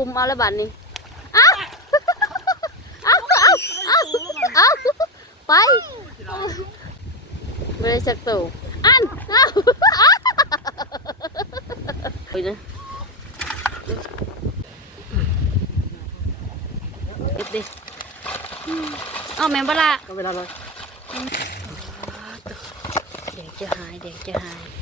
กลุ่มเอาละบัดนี้เอ้าเอ้าเอ้าเอ้าเอ้าไปไม่ได้สักตัวอันเอ้าไปนะเก็บดิเอาแม่นบละก็เวลาเลยเด็กจะหายเด็กจะหาย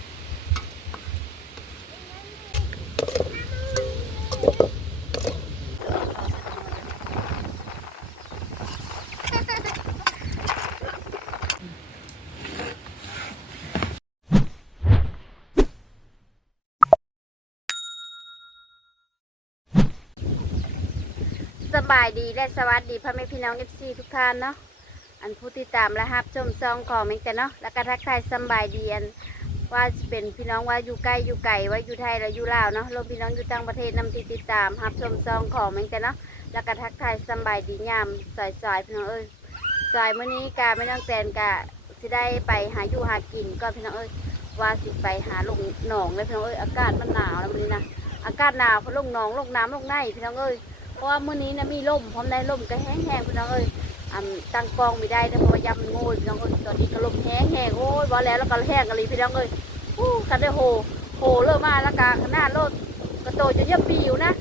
บายดีและสวัสดีพ่อแม่พี่น้องเอฟซีทุกท่านเนาะอันผู้ติดตามและฮับชมซองของเมงแต่เนาะแล้วก็ทักทายสบายดีอันว่าเป็นพี่น้องว่าอยู่ใกล้อยู่ไกลว่าอยู่ไทยและอยู่ลาวเนาะรวมพี่น้องอยู่ต่างประเทศนำที่ติดตามฮับชมซองของเมงแต่เนาะแล้วก็ทักทายสบายดียามสายๆพี่น้องเอ้ยสายเมื้อนี้กาไม่ต้องแตนกะสิได้ไปหาอยู่หากินก็พี่น้องเอ้ยว่าสิไปหาลงหนองเลยพี่น้องเอ้ยอากาศมันหนาวแล้วมื้อนี้นะอากาศหนาวเพราะลงหนองลงน้ำลงในพี่น้องเอ้ย เพราะว่ามื้อนี้นะมีลมพร้อมได้ลมก็แห้งๆพี่น้องเอ้ยอันตั้งกองไม่ได้นะเพราะว่ายำมันโง่พี่น้องเอ้ยตอนนี้ก็ลมแห้งๆโอ้ยบ่แล้วแล้วก็แห้งกันเลยพี่น้องเอ้ยอู้กันได้โหโหเริ่มมาแล้วกาขนาดรถกระโตจะเยี่ยมปีอยู่นะ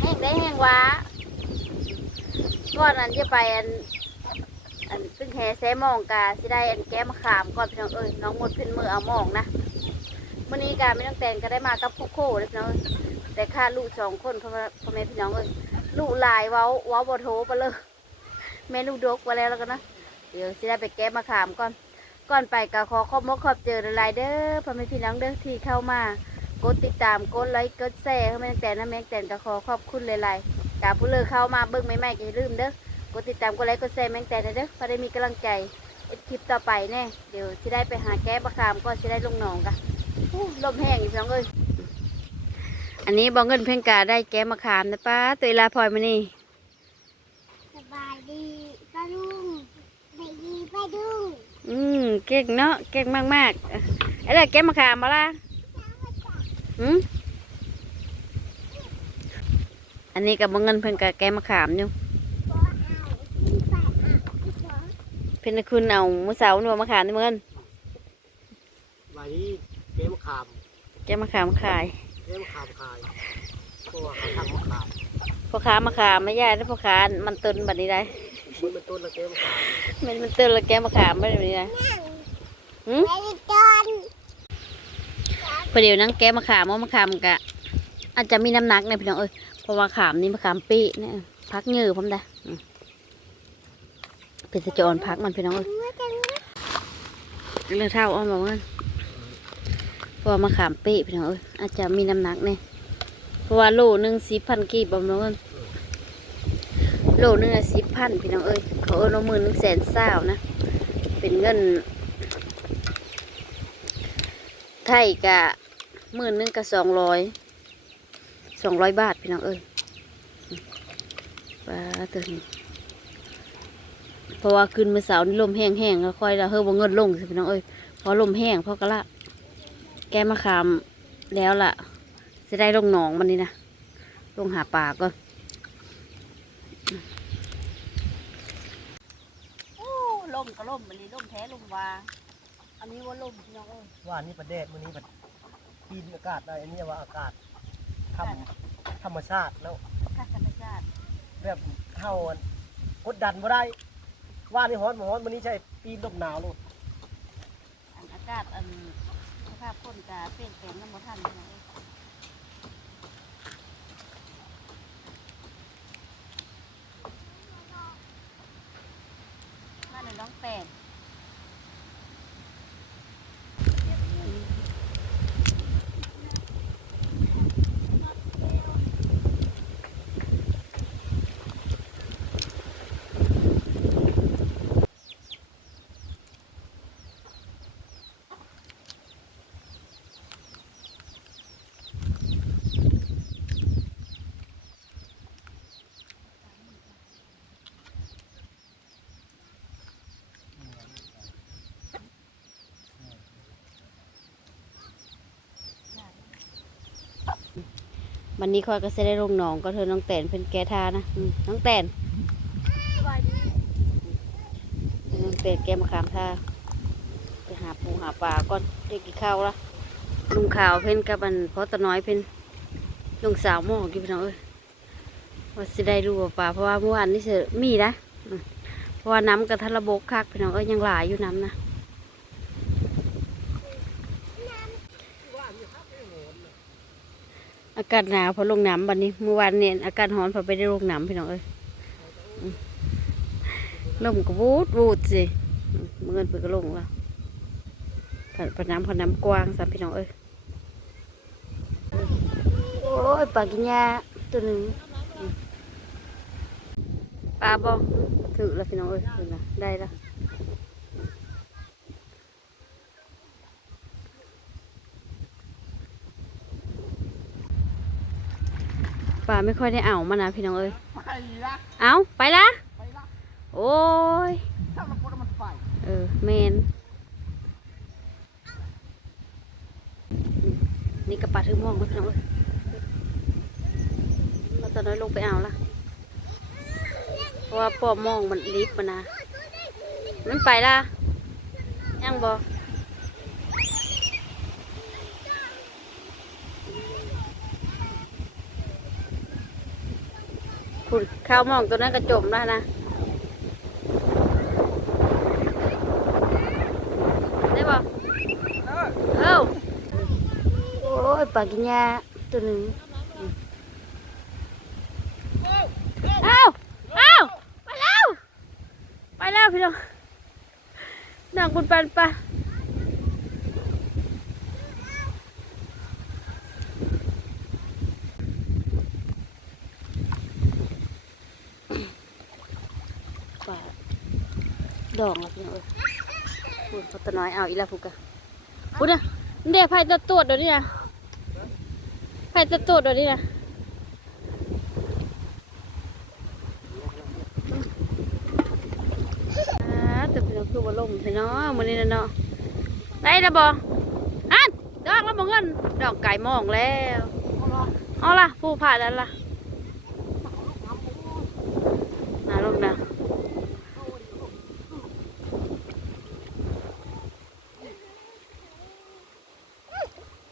แห้งได้แห้งวาก่อนนั้นจะไปอันอันซึ่งแห่แซมองกาสิได้อันแก้มขามก่อนพี่น้องเอ้ยน้องหมดเพิ่นมือเอามองนะมื้อนี้กาไม่ต้องแต่งก็ได้มากับโคโค่เลยพี่น้อง แต่ค่าลูกสองคนพ่อแม่พ่อแม่พี่น้องเอ้ยลูกลายเว้าเว้าบ่โทไปเลยแม่ลูกดกไปแล้วแล้วกันนะเดี๋ยวสิได้ไปแก้มาขามก่อนก่อนไปก็ขอขอบมกขอบเจอหลายเด้อพ่อแม่พี่น้องเด้อที่เข้ามากดติดตามกดไลค์กดแชร์เข้ามาตั้งแต่นะแม่งแต่ก็ขอขอบคุณหลายๆกาผู้เลิกเข้ามาเบิ่งใหม่ก็อย่าลืมเด้อกดติดตามกดไลค์กดแชร์แม่งแต่นเด้อพอได้มีกำลังใจคลิปต่อไปแน่เดี๋ยวสิได้ไปหาแก้มาขามก็สิได้ลงหนองกันลมแห้งอยู่พี่น้องเอ้ย อันนี้บองเงินเพ่งกาได้แก้มะขามนะป้าตัวลาพลอยมานี่สบายดีป้าลุงสบายดีป้าดุงอืมเก่งเนาะเก่งมากมากๆเอ้ยอะไรแก้มะขามมาละอืมอันนี้กับบองเงินเพิ่งกาแก้มะขามอยู่ขอเอาที่ป้าอะที่ขอเพิ่นน่ะคุณเอามือเสาหนูมะขามนี่เงินไหลเกมขามแก้มะขามขาย เกมขามขายเพราะว่าเขาทำมะขามพ่อค้ามะขามไม่ยากแล้วพ่อค้ามันตุนแบบนี้ได้มันเป็นต้นละเกมขามมันมันตุนแล้วแก้มะขามไม่แบบนี้ได้หืมไปจอนพอเดี๋ยวนั่งแก้มะขามว่ามะขามกะ อาจจะมีน้ำหนักในพี่น้องเอ้ยเพราะว่าขามนี่มะขามปีเนี่ยพักเหงื่อพร้อมได้อืมเป็นสะจรพักมันพี่น้องเอ้ยเมื่อจังเรื่องเท่าอ้อมบอกว่าเพราข่ามะขามปีพี่น้องเอ้ยอาจจะมีน้ำหนักเนี่ยเพราะว่าโลหนึ่งสิบพันกีบบน้องเอ้ยโลหนึ่งสิบพันพี่น้องเอ้ยเขาเอิ้นว่าหมื่นหนึ่งแสนเศร้านะ เป็นเงิน ไทยกะหมื่นหนึ่งกับสองร้อยสองร้อยบาทพี่น้องเอ้ยปลาตัวนี้เพราะว่าคืนเมื่อเสาร์นี่ลมแห้งๆแล้วค่อยเราเฮ้ยบ่าเงินลงสิพี่น้องเอ้ยพอลมแห้งพอกระละ แกมะขามแล้วล่ะ จะได้ลงหนองมันนี่นะลงหาปลาก็โอ้ลมก็ลมมันนี่ลมแท้ลมวาอันนี้ว่าลมพี่น้องเอ้ยว่านี่ประเดดมื้อนี้แบบปีนอากาศได้อันนี้ว่าอากาศธรรมธรรมชาติแล้วค่าธรรมชาติแบบเท่าอันกดดันบ่ได้ ว่านี่ฮ้อนบ่ฮ้อนมื้อนี้ใช่ปีนลมหนาวลูกอันอากาศอันส ภาพคนกาเป็นแปลงน้ำมันทันพี่น้องเลย วันนี้คอยก็จะได้ลงหนองก็เธอน้องแตนเป็นแกทานะน้องแตนน้องแตนแกมาขามท่าไปหาปูหาปลาก่อนได้กินข้าวละลุงขาวเพิ่นกับอันเพอตะน้อยเพิ่นลุงสาวหม้อกินพี่น้องเอ้ยว่าสิได้รู้ว่าปลาเพราะว่าเมื่อวานนี่เสือมีนะเพราะว่าน้ำกับทะระบกคักพี่น้องเอ้ยยังหลายอยู่น้ำนะ อากาศหนาวพอลงน้ำบันนี้เมื่อวานเนี่ยอากาศร้อนพอไปได้ลงน้ำพี่น้องเอ้ยลมก็วูดวูดสิเมื่อเงินเปิดก็ลงว่ะผ่านผ่านน้ำผ่านน้ำกว้างสามพี่น้องเอ้ยโอ้ยปลากินยาตัวหนึ่งปลาบอถือแล้วพี่น้องเอ้ยถือแล้วได้แล้ว ปลาไม่ค่อยได้เอามานะพี่น้องเอ้ยไปละเอาไปละไปละโอ้ยถ้ามันปวดมันไปเออเมนอืมนี่กระปาถือม่วงมาพี่น้องเอ้ยเราตอนน้อยลงไปเอาละเพราะว่าปอบม่วงมันลิฟต์มานะมันไปละยังบอ คุณข้าวม่องตัวนั้นกระจมแล้วนะได้ปะเออเอ้าโอ้ยปลากินยาตัวหนึ่งเอ้าเอ้าไปแล้ว ไปแล้วพี่น้องนางบุญปันปะ ดองแล้วพี่น้องเอ้ยพูดพอตะน้อยเอาอีละพูกะพูดนะเดี๋ยวไผ่จะตรวจเดี๋ยวนี้นะไผ่จะตรวจเดี๋ยวนี้นะแต่เป็นคือว่าล่มใช่เนาะมันนี่นะเนาะได้แล้วบออันดอกแล้วบอเงินดอกไก่มองแล้วเอาล่ะผู้ผ่านแล้วล่ะนาลงนะ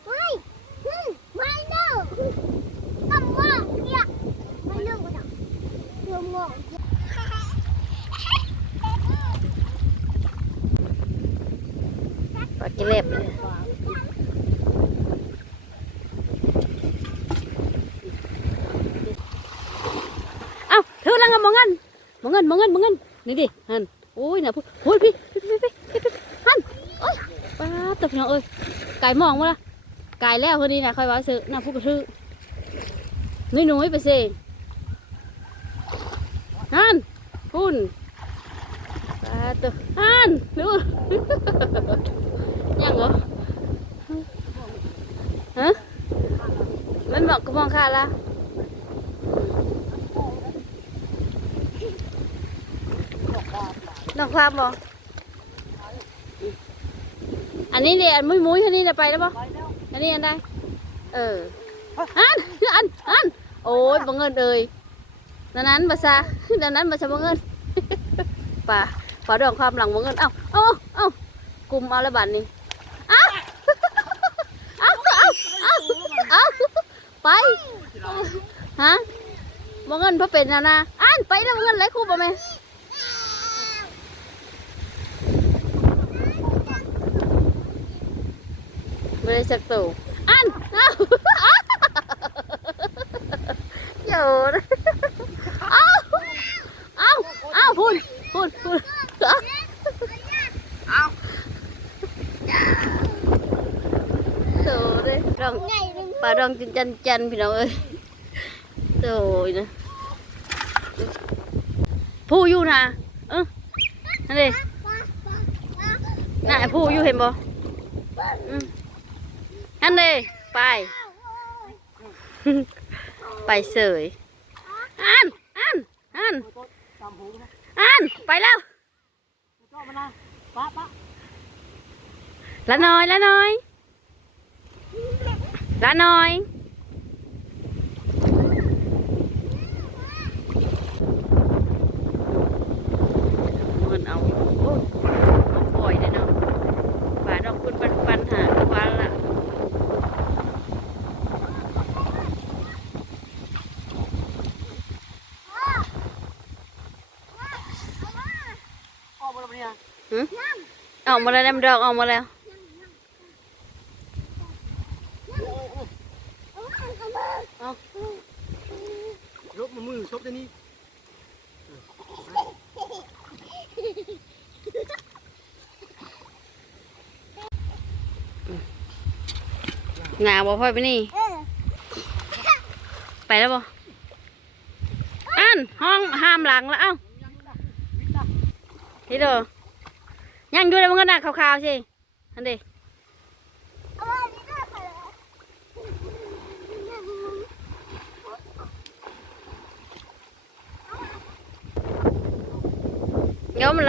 ไม่ไม่เน่าทำว่าเนี่ยไม่เน่าก็ได้เรื่องงง ปลากิเล็บเลยเอ้าถือลังกับมองเงินมอ งินมองเงินมองเงินนี่ดิฮันโอ้ยนะพูดโอ้ยพี่พี่พี่พี่พี่ฮันโอ้ยป้าต่พี่น้องเอ้ยไก่มองวะละไก่แล้วคนนี้นะค่อยว่าซื้อน่าพูดกระทือนุ้ยนุ้ยๆไปสิฮันพุ่นป้าตัวฮันดูยังเหรอฮะมันบอกก็มองค่าละ ดอกความบออันนี้เนี่ยอันมุ้ยมุ้ยๆอันนี้จะไปแล้วปะไปแล้วอันนี้อันได้เอออันอันอันโอ้ยบังเงินเลยดังนั้นภาษาดังนั้นภาษาบังเงินป่าป่าดอกความหลังบังเงินเอ้าเอ้าเอ้ากลุ่มเอาละบัตรนี่เอ้าเอ้าเอ้าเอ้าเอ้าไปฮะบังเงินเพราะเป็นนะนะอันไปแล้วบังเงินไรครูบ่แม่ ไม่ได้สักตัวอันเอ้าโยนเอาเอาเอาพูดพูดพูดเอาโตเลยรองปลารองจินจันจันพี่น้องเอ้ยโตยนะผู้อยู่นะเออนั่นเลยน่ะผู้อยู่เห็นบ่อืม นั่นเลยไป ไปเสยอันอันอันตามหูนะอันไปแล้วชอบมันนะป้าป้าละน้อยละน้อยละน้อย เนี่ย ออกมาแล้วน้ำดอกออกมาแล้วลบมามือชบตัวนี้งาบ่พ่อยไปนี่ ไปแล้วบ่อันห้องห้ามหลังแล้วเอ้า ที่เด้อยังอยู่ในมันก็หนักขาวๆสิอันเดีเดี๋ยวมัน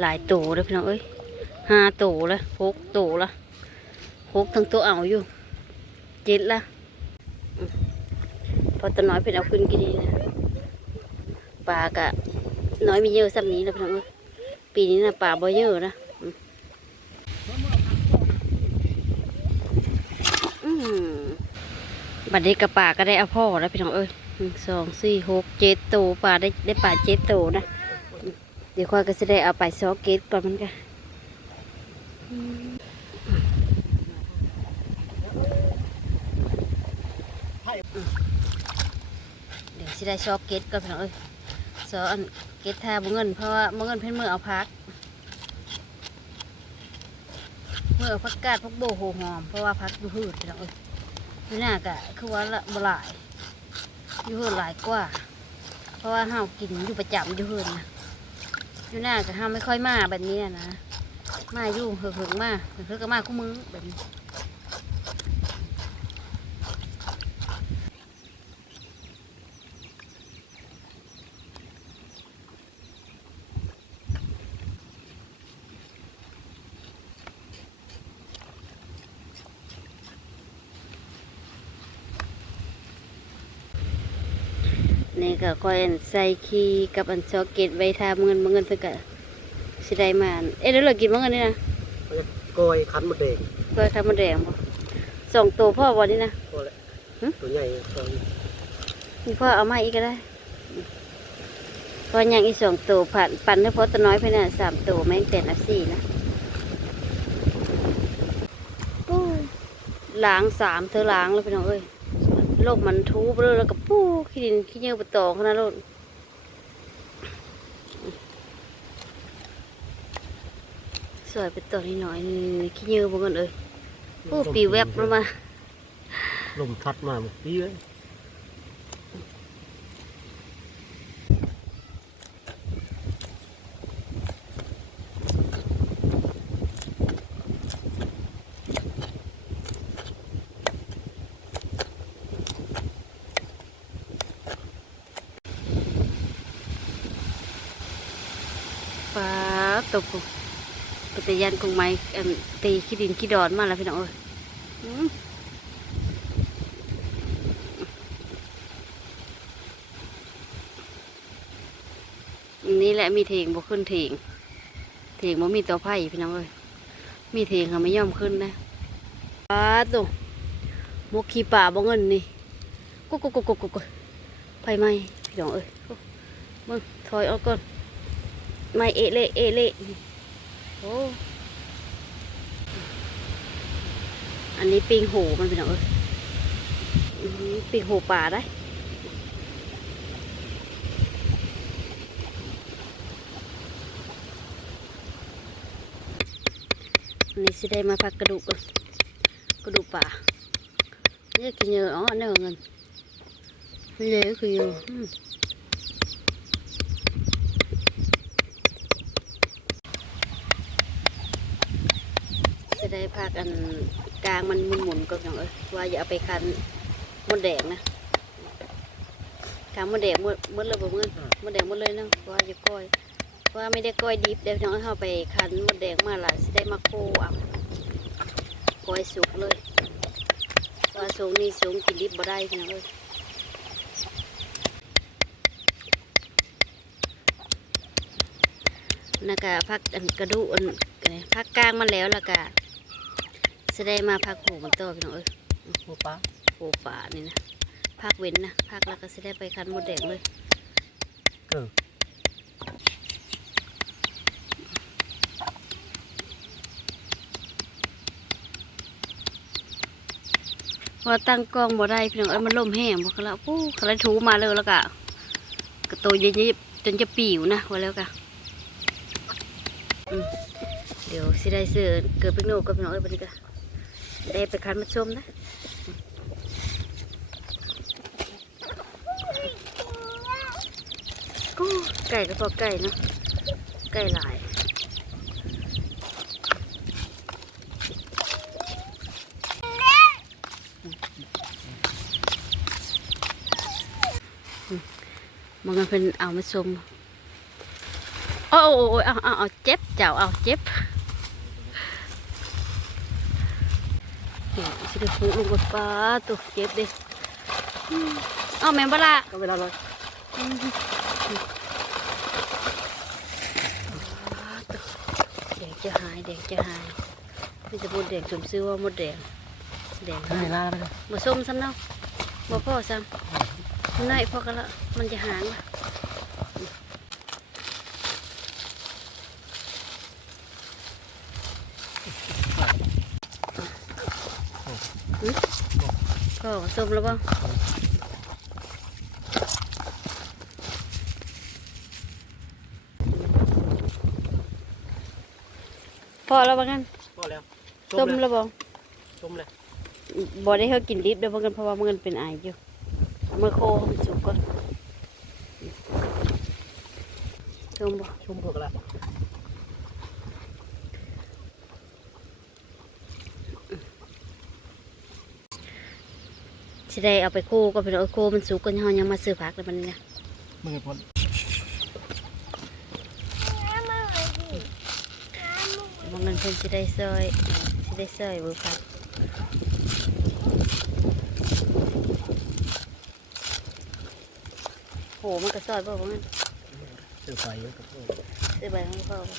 หลายตัวเลยพี่น้องเอ้ยห้าตัวละหกตัวละหกทั้งตัวเอาอยู่เจ็ดละพอตัวน้อยเป็นเอาขึ้นกี่ดีนะปลากะน้อยมีเยอะซ้ำนี้แล้วพี่น้องเอ้ยปีนี้นะปลาบ่เยอะนะบัดนี้กับปลาก็ได้เอาพ่อแล้วพี่น้องเอ้ยสองสี่หกเจ็ดตัวปลาได้ได้ปลาเจ็ดตัวนะ เดี๋ยวค่อยก็จะได้เอาไปซอกเกตก่อนมันกันเดี๋ยวสิได้ซอกเกตก่อนพี่น้องเอ้ยซออันเกตทาบุเงินเพราะว่าบุเงินเพิ่นมือเอาพักเมือเอพักกาดพักโบโหหอมเพราะว่าพักอยู่หืดพี่น้องเอ้ยอยู่หน้ากะคือว่าละบ่หลายอยู่หืดหลายกว่า เพราะว่าเฮากินอยู่ประจำอยู่หืดนะ อยู่หน้าก็ห้ามไม่ค่อยมาแบบนี้นะมาอยู่เหิงๆมาเหิงๆก็มาคู่มือแบบนี้ นี่ก็ค่อยใส่คีกับอันช็อกเก็ตไว้ทาเงินเงินเพื่อก็สิได้มาอันเอ๊ะเดี๋ยวเรากินเงินนี่นะโกยคันหมดเด็กเพื่อทำมันแดงบ่สองตัวพ่อวันนี้นะโอ้แหละหึตัวใหญ่ตัวนี้นี่พ่อเอามาอีกก็ได้พอยังอีกสองตัวผ่านปั่นให้พอตัวน้อยไปน่ะสามตัวแม่งแต่ละสี่นะล้างสามเธอล้างแล้วพี่น้องเอ้ย โลกมันทูบเลยแล้วก็ปู้ขี้ดินขี้เหยื่อไปต่อขนาดโลดสวยไปต่อนิดหน่อยนี่ขี้เหยื่อบ่เงินเอ้ยปู้ปีแวบลงมาลมพัดมาเมื่อกี้เลย ฟ้า ตกปฏิญาณกงไม้ตีขี้ดินขี้ดอนมาแล้วพี่น้องเอ้ยอันนี้แหละมีเถงบ่ขึ้นเถงเถงบ่มีตัวไผ่พี่น้องเอ้ยมีเถงเขาไม่ยอมขึ้นนะฟ้าตกมกขี้ป่าบ่เงินนี่กุกกุ๊กกุ๊กกุ๊กกุ๊กไผ่ไหมพี่น้องเอ้ยมึงถอยออกก่อน ไม่เอเละเอเละโอ้อันนี้ปิงหูมันเป็นอะไรอปิงหูป่าได้อันนี้สิได้มาพักกระดูกกระดูกป่าเนี่ยกินเยอะอ๋อเนี่ยเงินเยอะคือเยอะ ได้ภาคอันกลางมันมุนหมุนก็อย่างเอ้ว่าอย่าเอาไปคันมดแดงนะคานมดแดงมดมดเลยบ่มืดมดแดงมดเลยนะว่าจะก้อยว่าไม่ได้ก้อยดิบเดี๋ยวน้องเข้าไปคันมดแดงมาละสิได้มาโคเอาก้อยสุกเลยว่าสูงนี่สูงกินดิบบ่ได้นะเลยนะกะพักอันกระดูอันพักกลางมาแล้วละกะ จะได้มาพักหูมันโตพี่น้องเอ้ยหัวปลาหูป่านี่นะพักเว้นนะพักแล้วก็จะได้ไปคันมดแดงเลยเออพอตั้งกล้องบ่ได้พี่น้องเอ้ยมันล่มแห้งพอเขาละปู้เขาเลยถูมาเลยแล้วก็กระโตยยิบๆจนจะปิวนะว่าแล้วก็อืมเดี๋ยวสิได้เสื้อเกิดเป็นโนกับพี่น้องเอ้ยบัดนี้ก็ ได้ไปคันมาชมนะกูไก่ก็พอไก่เนาะไก่หลายมันก็เป็นเอามาชมโอ้โอ้ยเอาเอาเอาเจ็บเจ้าเอาเจ็บเดี๋ยว สิได้ฟูลงกับปลาตัวเจ็บเดิเอาแม่นบ่ละก็เวลาเลยแดงจะหายแดงจะหายนี่จะบดแดงสมซื้อว่ามดแดงแดงทำหาเวยลาแล้วกันบ่ส้มซ้ำเนาะบ่พ่อซ้ำมันได้พอกันละมันจะหางละ ก็ส้มแล้วบ่พอแล้วบ่งั้นพอแล้วส้มแล้วบ่ต้มเลยบ่ได้เฮากินดิบเด้อบ่กันเพราะว่ามันเป็นไออยู่เอามาโคให้มันสุกก่อนส้มบ่ ชุ่มพวกละ สิได้เอาไปโคก็เป็นเอาโคมันสุกก่อนเฮายังมาซื้อผักแล้วมันเนี่ยมึงไอ้พนบ่งั้นเพิ่นสิได้ซอยสิได้ซอยเบ่ผักโหมันก็ซอยบ่บ่งั้นซื้อไฟเยอะกับพวกซื้อใบมันพอบ่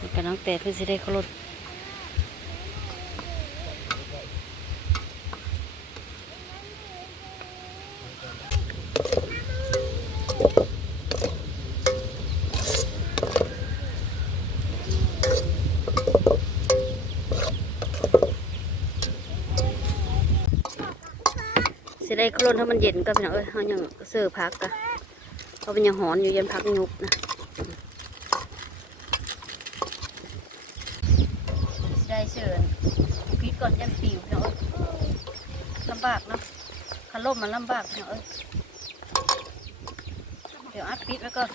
นี่ก็น้องแต่เพิ่นสิได้เขารถ ได้โคลนถ้ามันเย็นก็เป็นเอาเอ้ยเขายังเสื่อพักกะเขาเป็นยังหอนอยู่ยันพักยุบนะได้เสิญพีดก่อนยันปิวเนาะเอ้ยลำบากเนาะคันล่มมันลำบากเนาะเอ้ยเดี๋ยวอัดปิดไว้ก่อน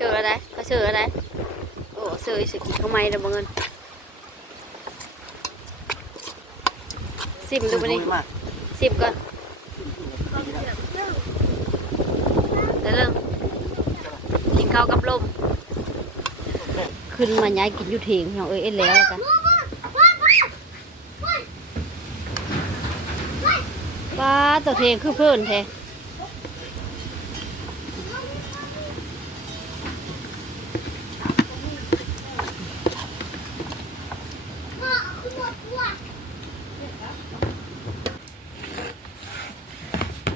เจออะไรเขาเจออะไรโอ้ เจออีสกิเขาไม่ได้บ่เงินสิบดูไปนี่มากสิบก่อนเดี๋ยวเริ่มกินข้าวกับลมขึ้นมาย้ายกินอยู่เถียงพี่น้องเอ้ยเอ็นแล้วแล้วกันป้าตัวเทงคือเพื่อนแท้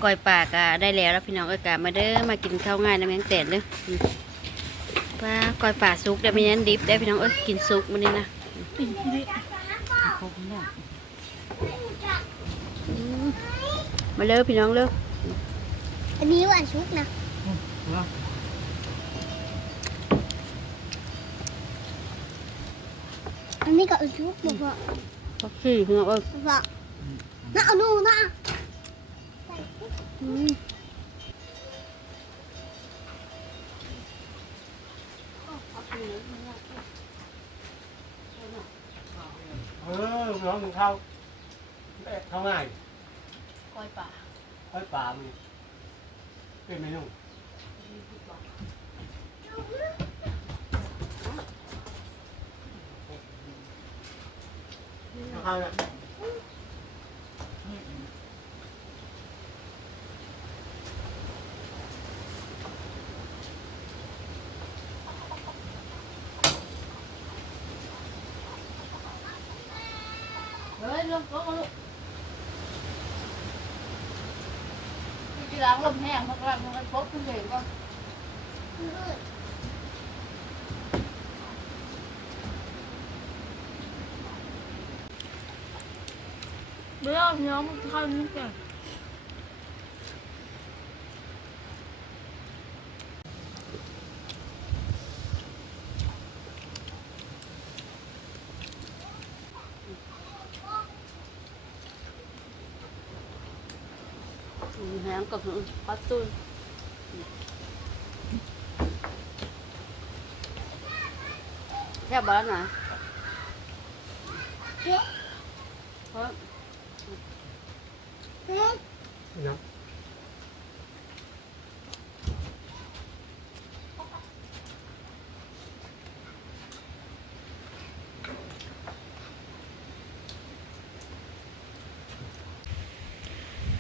ก้อยปลากะได้แล้วแล้วพี่น้องก้อยกะมาเด้อมากินข้าวง่ายน้ำแมงแตนเด้อปลาก้อยปลาซุกได้ไม่ยันดิบได้พี่น้องเอ้ยกินซุกมันนี่นะมาเลิกพี่น้องเลิกอันนี้ว่าซุกนะอันนี้ก็ซุกบอกว่าโอเคพี่น้องเอ้ยบอกน่าเอาดูน่า เออน้องหนึ่งเข้าเอ๊ะเข้าง่ายก้อยป่าค่อยป่ามันเป็นเมนูเข้าเนี่ย เฮ้ยลงลงมาลูกที่ล้างลมแห้งพักล้างมันพบขึ้นเลยก็ เบื่อน้องเข้านี่จ้ะ แห้งกับปัดตุ้นแค่บ้านนะ เฮ้ย เพราะ เฮ้ย น้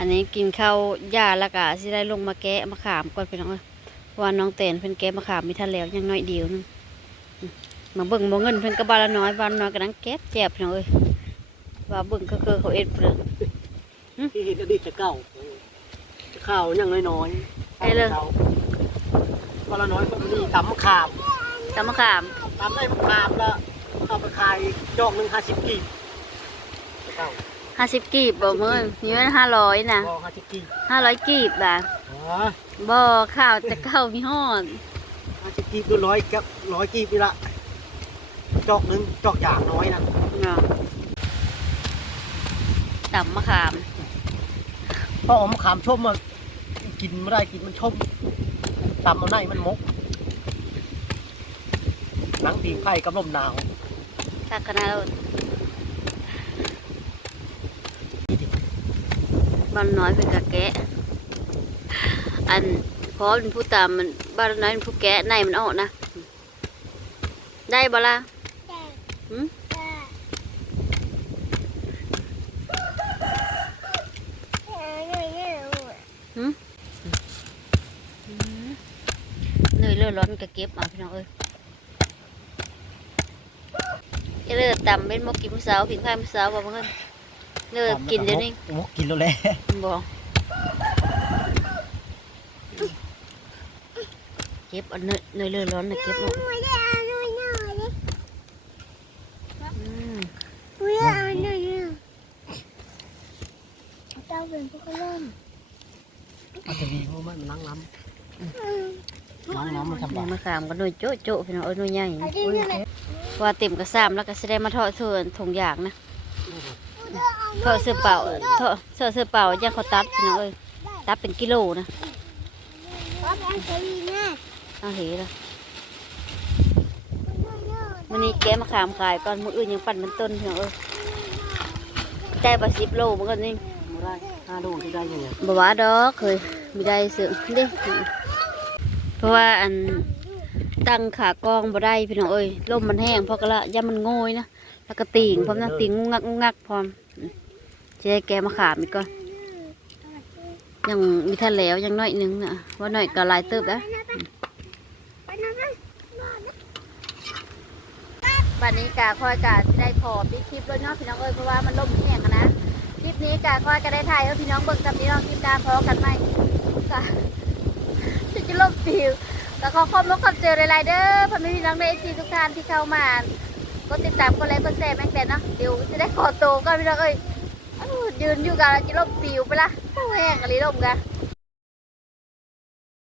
อันนี้กินข้าวหญ้าแล้วก็สิได้ลงมาแกะมะขามก่อนพี่น้องเอ้ยเพราะว่าน้องเตนเพิ่นแกะมะขามมีทันแล้วยังน้อยเดียวนึงอืมมาเบิ่งบ่เงินเพิ่นก็บาละน้อยบาละน้อยก็นังแก๊บแจ็บพี่น้องเอ้ยว่าเบิ่งก็คือเขาเอ็ดเพิ่นำที่เห็นอดีตจะเก่าข้าวยังน้อยๆไปเลยวันละน้อยก็มีตำมะขามตำมะขามตำได้มะขามแล้วเอาไปขายจอกหนึ่งห้าสิบกีบเก่า 50กีบบ่มื้อมีมัน500นะก็ห้าสิบกีบ500กีบบ่ะอ๋อบ่ข้าวแต่ข้าวมีฮอดห้าสิบกีบดูร้อยกับร้อยกีบนี่ละจอกหนึ่งจอกอย่างน้อยนะเนาะตำมะขามเพราะเอามะขามชมมากินไม่ได้กินมันชมตำเอาในมันมกหนังตีนไข่กับลมหนาวถ้าคณะเรา บ้านน้อยเป็นกะแกะ อันพอเป็นผู้ตามมันบ้านน้อยเป็นผู้แกะในมันออกนะ ได้บ่ล่ะแต่หืมแต่เนี่ยเนี่ยเหนื่อยเลือดร้อนกะเก็บเอาพี่น้องเอ้ยเอ้ยเลือดต่ำเป็นมกกินมื้อเช้าผิงไข่มื้อเช้าบ่เพิ่น เลือดกินเดี๋ยวนี้มกกินแล้วแหละบ่เก็บเอาเนื้อเนื้อเลือดร้อนน่ะเก็บเอาไม่ได้เอาหน่อยหน่อยดิอืมไม่ได้เอาหน่อยหน่อยเจ้าเป็นพวกเล่นอาจจะมีงูมันนั่งน้ำน้ำน้ำมันทำนี่บาปมะขามก็หน่วยโจ๊ะโจ๊ะพี่น้องเอ้ยหน่วยใหญ่เอาที่นี่เลยว่าเต็มกระซามแล้วก็สิได้มาทอดเสื้อถุงยางนะ ทอดเสื้อเปล่าทอดเสื้อเสื้อเปล่าย่างเขาตัดพี่น้องเอ้ยตัดเป็นกิโลนะว่าเป็นสีแม่เอาเหละวันนี้แกะมะขามขายก่อนมื้ออื่นยังปั่นเป็นต้นพี่น้องเอ้ยแต่บาสิบโลมันก็นี่ไม่ได้ห้าลูกที่ได้ยังไงบ่ว่าดอกเคยมีได้เสือเด้เพราะว่าอันตั้งขากองบ่ได้พี่น้องเอ้ยลมมันแห้งเพราะกะละย่ามันโงยนะแล้วก็ติ่งพร้อมนะติ่งงุกงักงุกงักพร้อม จะให้แกมาขามอีกก่อนยังมีท่านแล้วยังน้อยนึงนะว่าน้อยก็ลายเติบแล้วไปนะไปบัดนี้กาคอยกาได้ขอปิดคลิปเลยเนาะพี่น้องเอ้ยเพราะว่ามันล่มแห้งนะคลิปนี้กาคอยก็ได้ถ่ายให้พี่น้องเบิ่งกับพี่น้องคลิปการพอกันไหมกาจะจะล่มปิวก็ขอขอบคุณขอบเจอหลายๆเด้อพ่อแม่พี่น้องในทีทุกท่านที่เข้ามากดติดตามกดไลค์กดแชร์แม่งแต่เนาะเดี๋ยวจะได้ขอโตก็พี่น้องเอ้ย ยืนอยู่กันจะล่มปิวไปละแห้งอะไรล่มกัน